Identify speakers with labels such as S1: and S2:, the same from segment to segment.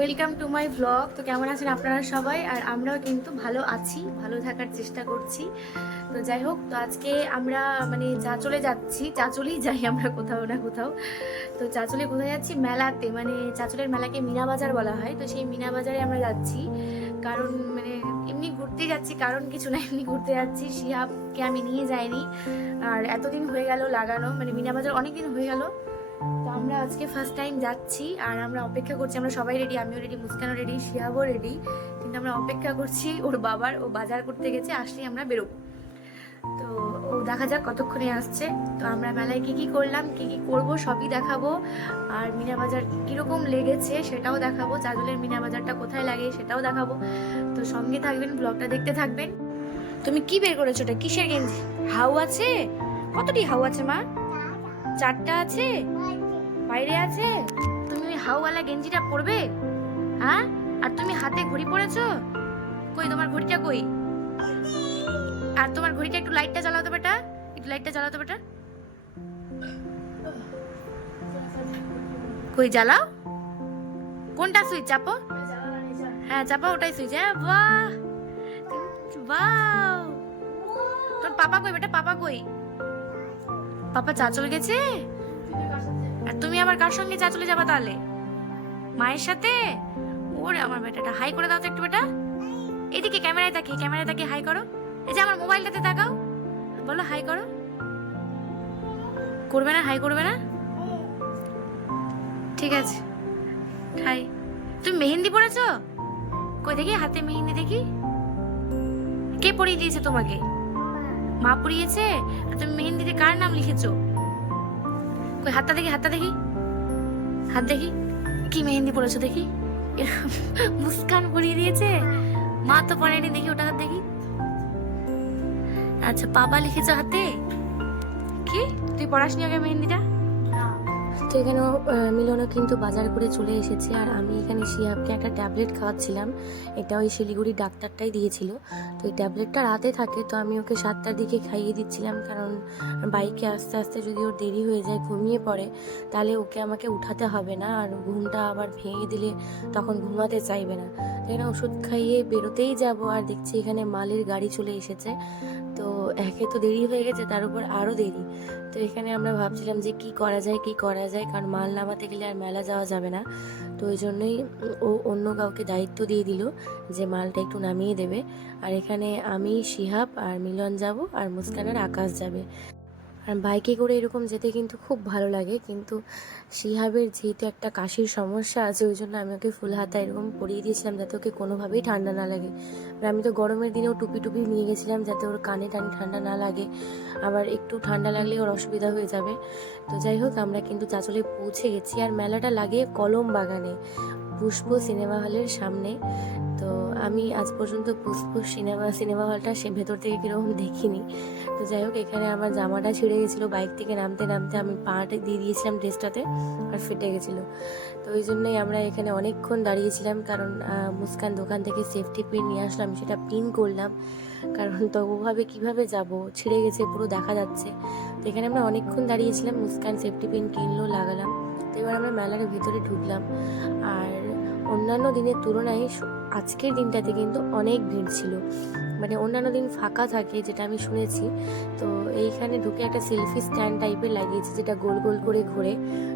S1: Welcome to my blog তো কেমন আছেন আপনারা সবাই? আর আমরাও কিন্তু ভালো আছি, ভালো থাকার চেষ্টা করছি। তো যাই হোক, তো আজকে আমরা মানে চাঁচলে যাচ্ছি। চাঁচলেই যাই আমরা কোথাও না কোথাও। তো চাঁচলে কোথায় যাচ্ছি? মেলাতে। মানে চাঁচলের মেলাকে মিনা বাজার বলা হয়। তো সেই মিনা বাজারে আমরা যাচ্ছি। কারণ মানে এমনি ঘুরতে যাচ্ছি, কারণ কিছু না এমনি ঘুরতে যাচ্ছি। শিহাবকে আমি নিয়ে যাইনি। আর এতদিন হয়ে গেল লাগানো। মানে মিনা বাজার অনেক দিন হয়ে গেল। তো আমরা আজকে ফার্স্ট টাইম যাচ্ছি আর আমরা অপেক্ষা করছি, আমরা সবাই রেডি আমিও রেডি মুস্কানও রেডি শিয়াবও রেডি কিন্তু আমরা অপেক্ষা করছি ওর বাবার, ও বাজার করতে গেছে, আসলেই আমরা বেরোবো। তো ও দেখা যাক কতক্ষণে আসছে। তো আমরা মেলায় কি কি করলাম, কি কি করব, সবই দেখাবো। আর মিনা বাজার কীরকম লেগেছে সেটাও দেখাবো। চাদুলের মিনা বাজারটা কোথায় লাগে সেটাও দেখাবো। তো সঙ্গে থাকবেন ব্লগটা দেখতে থাকবেন। তুমি কি বের করেছ ওটা? কিসের গেঞ্জি? হাউ আছে? কতটি হাউ আছে, মা? চারটা আছে? বাইরে আছে? তুমি ওই হাওয়ালা গেঞ্জিটা পরবে? হ্যাঁ? আর তুমি হাতে ঘড়ি পরেছো? কই, তোমার ঘড়িটা কই? আর তোমার ঘড়িটা একটু লাইটটা জ্বালাও তো বেটা। একটু লাইটটা জ্বালাও তো বেটা। কই, জ্বালাও? কোনটা সুইচ, চাপো? হ্যাঁ চাপো ওটাই সুইচ। হ্যাঁ বাহ! বাহ! তোর পাপা কই বেটা? পাপা কই? পাপা চা চলে গেছে? আর তুমি আবার কার সঙ্গে চা চলে যাবা তাহলে? মায়ের সাথে? ওরে আমার বেটাটা, হাই করে দাও তো একটু বেটা। এদিকে ক্যামেরায় তাকিয়ে ক্যামেরায় তাকিয়ে হাই করো। এই যে আমার মোবাইলটাতে তাকাও। বলো, হাই করো। করবে না, হাই করবে না? ঠিক আছে। হাই। তুমি মেহেন্দি পড়েছো কই দেখি, হাতে মেহেন্দি দেখি। কে পরিয়ে দিয়েছে তোমাকে? মা পড়িয়েছে তুমি মেহেন্দিতে কার নাম লিখেছ? কই, হাতটা দেখি হাতটা দেখি। হাত দেখি। কি মেহেন্দি পড়েছো দেখি? মুস্কান পরিয়ে দিয়েছে। মা তো পড়েনি দেখি ওটা হাত দেখি। আচ্ছা বাবা লিখেছ হাতে? কি? তুই পড়াসনি আগে মেহেন্দিটা? তো এখানেও মিলনও কিন্তু বাজার করে চলে এসেছে। আর আমি এখানে শিয়াবকে একটা ট্যাবলেট খাওয়াচ্ছিলাম। এটা ওই শিলিগুড়ি ডাক্তারটাই দিয়েছিল। তো এই ট্যাবলেটটা রাতে থাকে, তো আমি ওকে সাতটার দিকে খাইয়ে দিচ্ছিলাম। কারণ বাইকে আস্তে আস্তে যদি ওর দেরি হয়ে যায়, ঘুমিয়ে পড়ে, তাহলে ওকে আমাকে উঠাতে হবে না। আর ঘুমটা আবার ভেঙে দিলে তখন ঘুমাতে চাইবে না। এখানে ওষুধ খাইয়ে বেরোতেই যাব। আর দেখছি এখানে মালের গাড়ি চলে এসেছে। তো একে তো দেরি হয়ে গেছে, তার উপর আরও দেরি। তো এখানে আমরা ভাবছিলাম যে কি করা যায়, কি করা যায়? কারণ মাল নামাতে গেলে আর মেলা যাওয়া যাবে না। তো ওই জন্যই ও অন্য কাউকে দায়িত্ব দিয়ে দিল যে মালটা একটু নামিয়ে দেবে। আর এখানে আমি শিহাব আর মিলন যাব আর মুস্কানের আকাশ যাবে। আর বাইকে করে এরকম যেতে কিন্তু খুব ভালো লাগে, কিন্তু শিহাবের যেহেতু একটা কাশির সমস্যা আছে, ওই জন্য আমি ওকে ফুল হাতা এরকম পরিয়ে দিয়েছিলাম যাতে ওকে কোনোভাবেই ঠান্ডা না লাগে। আর আমি তো গরমের দিনেও টুপি টুপি নিয়ে গেছিলাম যাতে ওর কানে টানে ঠান্ডা না লাগে, আবার একটু ঠান্ডা লাগলে ওর অসুবিধা হয়ে যাবে। তো যাই হোক, আমরা কিন্তু চাঁচলে পৌঁছে গেছি, আর মেলাটা লাগে কলম বাগানে, পুষ্প সিনেমা হলের সামনে। তো আমি আজ পর্যন্ত পুষ্প সিনেমা সিনেমা হলটা সে ভেতর থেকে কীরকম দেখিনি। তো যাই হোক, এখানে আমার জামাটা ছিঁড়ে গেছিল বাইক থেকে নামতে নামতে আমি পাটা দিয়ে দিয়েছিলাম ড্রেসটাতে আর ফেটে গেছিল। তো ওই জন্যই আমরা এখানে অনেকক্ষণ দাঁড়িয়েছিলাম কারণ মুস্কান দোকান থেকে সেফটি পিন নিয়ে আসলাম সেটা পিন করলাম কারণ তো ওভাবে কীভাবে যাব? ছিঁড়ে গেছে, পুরো দেখা যাচ্ছে। তো এখানে আমরা অনেকক্ষণ দাঁড়িয়েছিলাম, মুস্কান সেফটি পিন কিনলো, লাগালাম। তো এবার আমরা মেলার ভিতরে ঢুকলাম। আর অন্যান্য দিনের তুলনায় আজকের দিনটাতে কিন্তু অনেক ভিড় ছিল। মানে অন্যান্য দিন ফাঁকা থাকে যেটা আমি শুনেছি। তো এইখানে ঢুকে একটা সেলফি স্ট্যান্ড টাইপের লাগিয়েছে যেটা গোল গোল করে ঘোরে।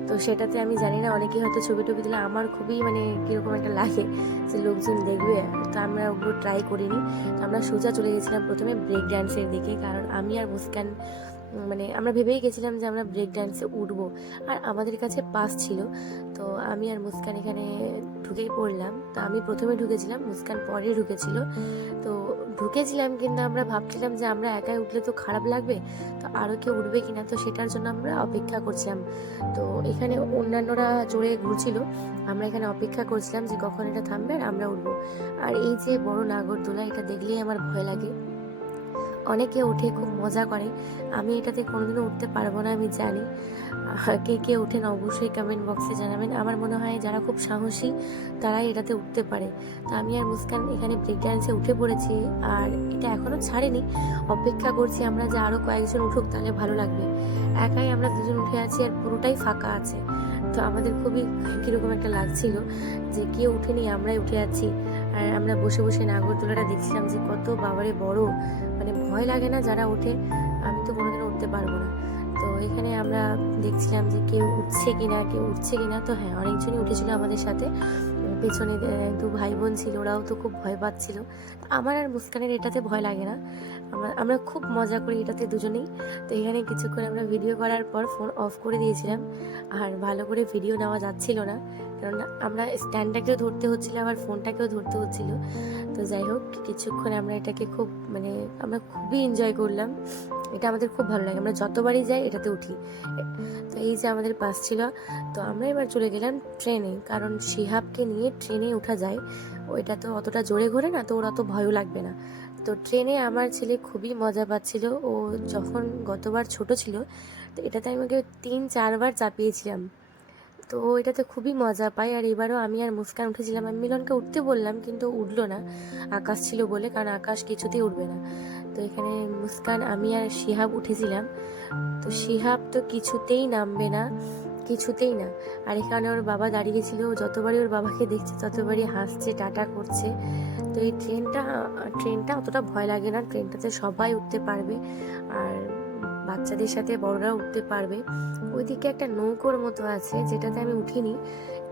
S1: তো সেটাতে আমি জানি না, অনেকেই হয়তো ছবি টবি দিলে আমার খুবই মানে কীরকম একটা লাগে যে লোকজন দেখবে। তো আমরা ওগুলো ট্রাই করিনি। তো আমরা সোজা চলে গেছিলাম প্রথমে ব্রেক ড্যান্সের দিকে। কারণ আমি আর মুস্কান মানে আমরা ভেবেই গেছিলাম যে আমরা ব্রেক ড্যান্সে উঠবো। আর আমাদের কাছে পাস ছিল। তো আমি আর মুস্কান এখানে ঢুকেই পড়লাম। তো আমি প্রথমে ঢুকেছিলাম, মুস্কান পরে ঢুকেছিল। তো ঢুকেছিলাম কিন্তু আমরা ভাবছিলাম যে আমরা একাই উঠলে তো খারাপ লাগবে। তো আরও কেউ উঠবে কিনা তো সেটার জন্য আমরা অপেক্ষা করছিলাম। তো এখানে অন্যান্যরা জোরে ঘুরছিল। আমরা এখানে অপেক্ষা করছিলাম যে কখন এটা থামবে আর আমরা উঠবো। আর এই যে বড় নাগরদোলা, এটা দেখলেই আমার ভয় লাগে। অনেকে উঠে খুব মজা করে। আমি এটাতে কোনোদিনও উঠতে পারব না, আমি জানি। কে কে ওঠেন অবশ্যই কমেন্ট বক্সে জানাবেন। আমার মনে হয় যারা খুব সাহসী, তারাই এটাতে উঠতে পারে। তো আমি আর মুস্কান এখানে ব্রেক ডান্সে উঠে পড়েছি আর এটা এখনও ছাড়েনি। অপেক্ষা করছি আমরা যে আরও কয়েকজন উঠুক, তাহলে ভালো লাগবে। একাই আমরা দুজন উঠে আছি আর পুরোটাই ফাঁকা আছে। তো আমাদের খুবই কীরকম একটা লাগছিল যে কেউ উঠেনি, আমরাই উঠে যাচ্ছি আর আমরা বসে বসে নাগরদোলাটা দেখছিলাম যে কত বাবারে বড় ভয় লাগে না, যারা ওঠে, আমি তো কোনোদিনও উঠতে পারব না। তো এখানে আমরা দেখছিলাম যে কেউ উঠছে কিনা, কেউ উঠছে কিনা। তো হ্যাঁ অনেকজনই উঠেছিল আমাদের সাথে। পেছনে দু ভাই বোন ছিল, ওরাও তো খুব ভয় পাচ্ছিল। আমার আর মুস্কানের এটাতে ভয় লাগে না। আমরা আমরা খুব মজা করি এটাতে দুজনেই। তো এখানে কিছুক্ষণ আমরা ভিডিও করার পর ফোন অফ করে দিয়েছিলাম। আর ভালো করে ভিডিও নেওয়া যাচ্ছিল না। কারণ আমরা স্ট্যান্ডটাকেও ধরতে হচ্ছিল, আবার ফোনটাকেও ধরতে হচ্ছিল। তো যাই হোক, কিছুক্ষণ আমরা এটাকে খুব মানে আমরা খুবই এনজয় করলাম। এটা আমাদের খুব ভালো লাগে। আমরা যতবারই যাই এটাতে উঠি। তো এই যে আমাদের পাস ছিল, তো আমরা এবার চলে গেলাম ট্রেনে কারণ শিহাবকে নিয়ে ট্রেনে ওঠা যায়, ওইটা তো অতটা জোরে ঘোরে না, তো ওর অত ভয়ও লাগবে না। তো ট্রেনে আমার ছেলে খুবই মজা পাচ্ছিল। ও যখন গতবার ছোট ছিল, তো এটাতে আমি ওকে তিন, চারবার চাপিয়েছিলাম। তো এটাতে খুবই মজা পায় আর এবারও আমি আর মুস্কান উঠেছিলাম। আমি মিলনকে উঠতে বললাম, কিন্তু উঠল না। আকাশ ছিল বলে, কারণ আকাশ কিছুতেই উঠবে না। তো এখানে মুস্কান, আমি আর শিহাব উঠেছিলাম। তো শিহাব তো কিছুতেই নামবে না, কিছুতেই না। আর এখানে ওর বাবা দাঁড়িয়েছিল যতবারই ওর বাবাকে দেখছে, ততবারই হাসছে, টাটা করছে। তো এই ট্রেনটা ট্রেনটা অতটা ভয় লাগে না। ট্রেনটাতে সবাই উঠতে পারবে। আর বাচ্চাদের সাথে বড়রা উঠতে পারবে। ওইদিকে একটা নৌকোর মতো আছে, যেটাতে আমি উঠিনি।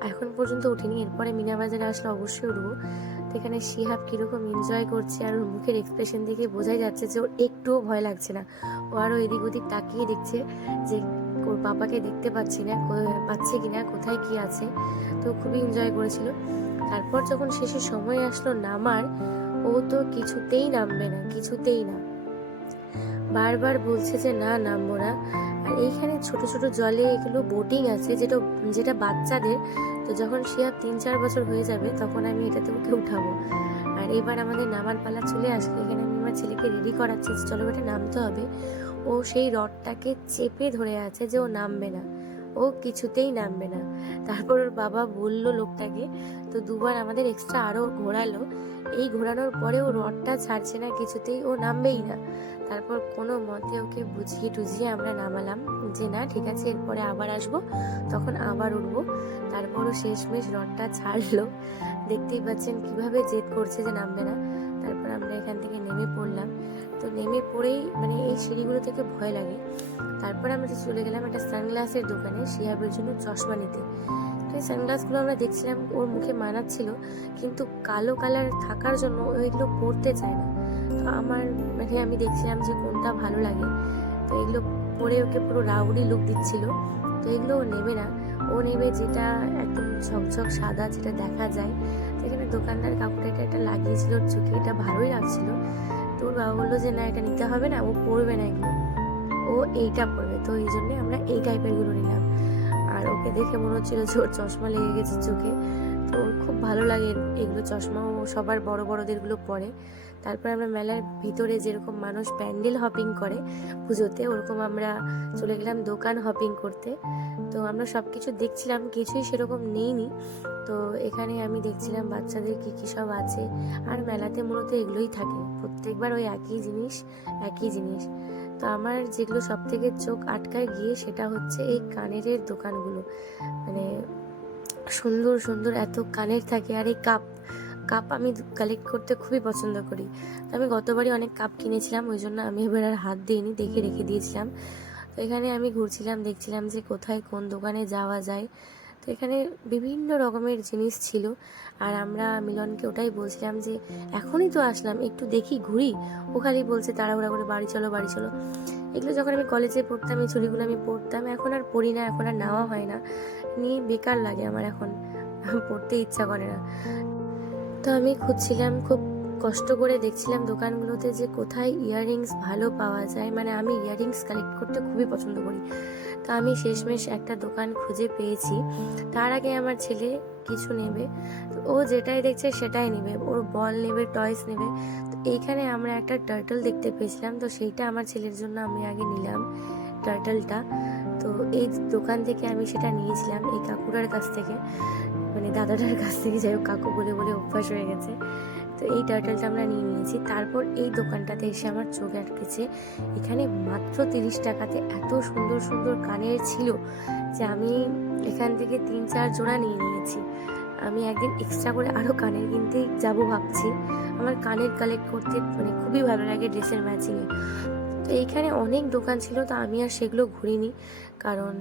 S1: এখন পর্যন্ত উঠিনি। এরপরে মিনা বাজারে আসলে অবশ্যই উঠবো। তো এখানে শিহাব কীরকম এনজয় করছে আর ওর মুখের এক্সপ্রেশন দেখে বোঝাই যাচ্ছে যে ওর একটুও ভয় লাগছে না। ও আরও এদিক ওদিক তাকিয়ে দেখছে যে ওর বাবাকে দেখতে পাচ্ছি না পাচ্ছে কি না কোথায় কি আছে। তো খুবই এনজয় করেছিল। তারপর যখন শেষের সময় আসলো নামার, ও তো কিছুতেই নামবে না, কিছুতেই না। বারবার বলছে যে, না নামবো না আর এইখানে ছোট ছোট জলে এগুলো বোটিং আছে, যেটা যেটা বাচ্চাদের, তো যখন সে আর তিন, চার বছর হয়ে যাবে, তখন আমি এটাতে ওকে উঠাবো। আর এবার আমাদের নামার পালা চলে আসলে এখানে আমি আমার ছেলেকে রেডি করাচ্ছি চলো বেটা, নামতে হবে। ও সেই রডটাকে চেপে ধরে আছে যে, ও নামবে না। ও কিছুতেই নামবে না। তারপর ওর বাবা বলল লোকটাকে, তো দুবার আমাদের এক্সট্রা আরও ঘোরালো। এই ঘোরানোর পরে ও রডটা ছাড়ছে না, কিছুতেই ও নামবেই না। তারপর কোনো মতে ওকে বুঝিয়ে টুঝিয়ে আমরা নামালাম যে, না, ঠিক আছে, এরপরে আবার আসব। তখন আবার উঠবো। তারপরও শেষমেশ রডটা ছাড়লো। দেখতেই পাচ্ছেন কীভাবে জেদ করছে যে নামবে না। তারপর আমরা এখান থেকে নেমে পড়লাম। তো নেমে পড়েই মানে এই সিঁড়িগুলো থেকে ভয় লাগে। তারপর আমরা চলে গেলাম একটা সানগ্লাসের দোকানে শিয়াবের জন্য চশমা নিতে। তো এই সানগ্লাসগুলো আমরা দেখছিলাম, ওর মুখে মানাচ্ছিল, কিন্তু কালো কালার থাকার জন্য ওইগুলো পরতে চায় না। তো আমার মানে আমি দেখছিলাম যে কোনটা ভালো লাগে। তো এগুলো পরে ওকে পুরো রাউডি লুক দিচ্ছিল। তো এগুলো ও নেবে না। ও নেবে যেটা একদম ঝকঝক সাদা যেটা দেখা যায়। তো এখানে দোকানদার কাপড় এটা এটা লাগিয়েছিল চোখে, এটা ভালোই লাগছিল। তো ওর বাবা বলল যে, না, এটা নিতে হবে না, ও পরবে না এগুলো। ও এইটা পরবে। তো এই জন্যে আমরা এই টাইপেরগুলো নিলাম। আর ওকে দেখে মনে হচ্ছিল যে ওর চশমা লেগে গেছে চোখে। তো ওর খুব ভালো লাগে এগুলো চশমা ও সবার বড় বড়দেরগুলো পরে। তারপর আমরা মেলার ভিতরে যেরকম মানুষ প্যান্ডেল হপিং করে পুজোতে, ওরকম আমরা চলে গেলাম দোকান হপিং করতে। তো আমরা সব কিছু দেখছিলাম, কিছুই সেরকম নেইনি। তো এখানে আমি দেখছিলাম বাচ্চাদের কী কী সব আছে। আর মেলাতে মূলত এগুলোই থাকে। প্রত্যেকবার ওই একই জিনিস একই জিনিস। তো আমার যেগুলো সব থেকে চোখ আটকায় গিয়ে সেটা হচ্ছে এই কানের দোকানগুলো। মানে সুন্দর সুন্দর এত কানের থাকে আর এই কাপ কাপ আমি কালেক্ট করতে খুবই পছন্দ করি। তো আমি গতবারই অনেক কাপ কিনেছিলাম, ওই জন্য আমি এবার আর হাত দিইনি, দেখে রেখে দিয়েছিলাম। তো এখানে আমি ঘুরছিলাম, দেখছিলাম যে কোথায় কোন দোকানে যাওয়া যায়। তো এখানে বিভিন্ন রকমের জিনিস ছিল। আর আমরা মিলনকে ওটাই বলছিলাম যে, এখনই তো আসলাম, একটু দেখি, ঘুরি। ও খালি বলছে, তাড়াহুড়া করে বাড়ি চলো বাড়ি চলো। এগুলো যখন আমি কলেজে পড়তাম, এই ছবিগুলো আমি পড়তাম, এখন আর পড়ি না, এখন আর নেওয়া হয় না। নিয়ে বেকার লাগে আমার এখন, পড়তে ইচ্ছা করে না। তো আমি খুঁজছিলাম, খুব কষ্ট করে দেখছিলাম দোকানগুলোতে যে কোথায় ইয়াররিংস ভালো পাওয়া যায়। মানে আমি ইয়াররিংস কালেক্ট করতে খুবই পছন্দ করি। তো আমি শেষমেশ একটা দোকান খুঁজে পেয়েছি। তার আগে আমার ছেলে কিছু নেবে। ও যেটাই দেখছে সেটাই নেবে। ওর বল নেবে টয়স নেবে। তো এইখানে আমরা একটা টার্টল দেখতে পেয়েছিলাম। তো সেইটা আমার ছেলের জন্য আমি আগে নিলাম টার্টলটা তো এই দোকান থেকে আমি সেটা নিয়েছিলাম এই কাকুরার কাছ থেকে। মানে দাদাটার কাছ থেকে। যাই হোক, কাকু বলে বলে অভ্যাস হয়ে গেছে। তো এই টার্টেলটা আমরা নিয়ে নিয়েছি। তারপর এই দোকানটাতে এসে আমার চোখ আটকেছে। এখানে মাত্র তিরিশ টাকাতে এত সুন্দর সুন্দর কানের ছিল যে আমি এখান থেকে তিন চার জোড়া নিয়ে নিয়েছি। আমি একদিন এক্সট্রা করে আরও কানের কিনতে যাব ভাবছি। আমার কানের কালেক্ট করতে মানে খুবই ভালো লাগে ড্রেসের ম্যাচিংয়ে তো এইখানে অনেক দোকান ছিল, তো আমি আর সেগুলো ঘুরিনি। কারণ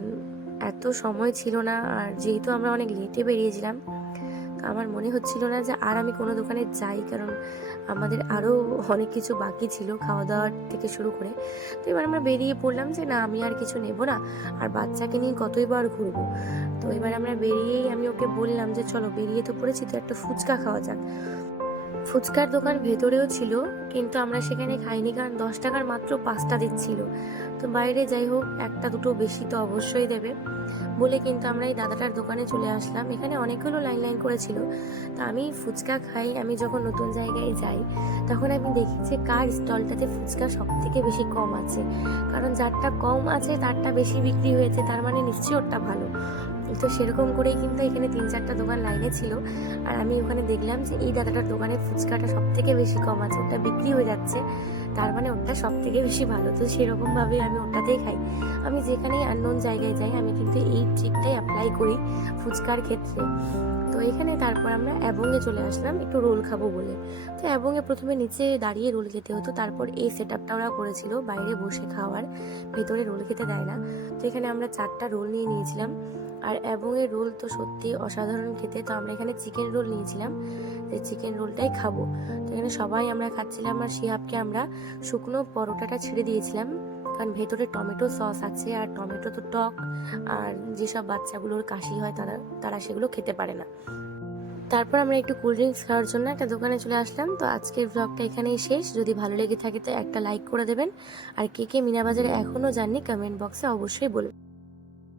S1: এত সময় ছিল না, আর যেহেতু আমরা অনেক লেটে বেরিয়েছিলাম আমার মনে হচ্ছিল না যে আর আমি কোনো দোকানে যাই, কারণ আমাদের আরও অনেক কিছু বাকি ছিল খাওয়া দাওয়ার থেকে শুরু করে। তো এবার আমরা বেরিয়ে পড়লাম যে না, আমি আর কিছু নেব না, আর বাচ্চাকে নিয়ে কতই বার ঘুরবো। তো এবার আমরা বেরিয়েই আমি ওকে বললাম যে, চলো বেরিয়ে তো পড়েছি তো একটা ফুচকা খাওয়া যাক। ফুচকার দোকান ভেতরেও ছিল, কিন্তু আমরা সেখানে খাইনি কারণ দশ টাকার মাত্র পাঁচটা দিচ্ছিল। তো বাইরে যাই হোক, একটা দুটো বেশি তো অবশ্যই দেবে বলে কিন্তু আমরা এই দাদাটার দোকানে চলে আসলাম। এখানে অনেকগুলো লাইন লাইন করেছিল। তা আমি ফুচকা খাই, আমি যখন নতুন জায়গায় যাই, তখন আমি দেখি যে কার স্টলটাতে ফুচকা সব থেকে বেশি কম আছে। কারণ যারটা কম আছে, তারটা বেশি বিক্রি হয়েছে, তার মানে নিশ্চয়ই ওরটা ভালো। তো সেরকম করেই কিন্তু এখানে তিন চারটা দোকান লাইনে ছিল। আর আমি ওখানে দেখলাম যে এই দাদাটার দোকানে ফুচকাটা সব থেকে বেশি কম আছে, ওটা বিক্রি হয়ে যাচ্ছে। তার মানে ওটা সব থেকে বেশি ভালো। তো সেরকমভাবে আমি ওটাতেই খাই। আমি যেখানেই আননোন জায়গায় যাই, আমি কিন্তু এই ট্রিকটাই অ্যাপ্লাই করি ফুচকার ক্ষেত্রে। তো এখানে তারপর আমরা অ্যাবংয়ে চলে আসলাম, একটু রোল খাব বলে। তো অ্যাবংয়ে প্রথমে নিচে দাঁড়িয়ে রোল খেতে হতো, তারপর এই সেট আপটা ওরা করেছিল, বাইরে বসে খাওয়ার, ভেতরে রোল খেতে দেয় না। তো এখানে আমরা চারটা রোল নিয়ে নিয়েছিলাম। আর এর রোল তো সত্যি অসাধারণ খেতে। তো আমরা এখানে চিকেন রোল নিয়েছিলাম। যে চিকেন রোলটাই খাব। তো এখানে সবাই আমরা খাচ্ছিলাম আর শিহাবকে আমরা শুকনো পরোটাটা ছেড়ে দিয়েছিলাম। কারণ ভেতরে টমেটো সস আছে আর টমেটো তো টক। আর যেসব বাচ্চাগুলোর কাশি হয় তারা তারা সেগুলো খেতে পারে না। তারপর আমরা একটু কোল্ড ড্রিঙ্কস খাওয়ার জন্য একটা দোকানে চলে আসলাম। তো আজকের ব্লগটা এখানেই শেষ। যদি ভালো লেগে থাকে তো একটা লাইক করে দেবেন। আর কে কে মিনা বাজারে এখনও যাননি কমেন্ট বক্সে অবশ্যই বলবেন।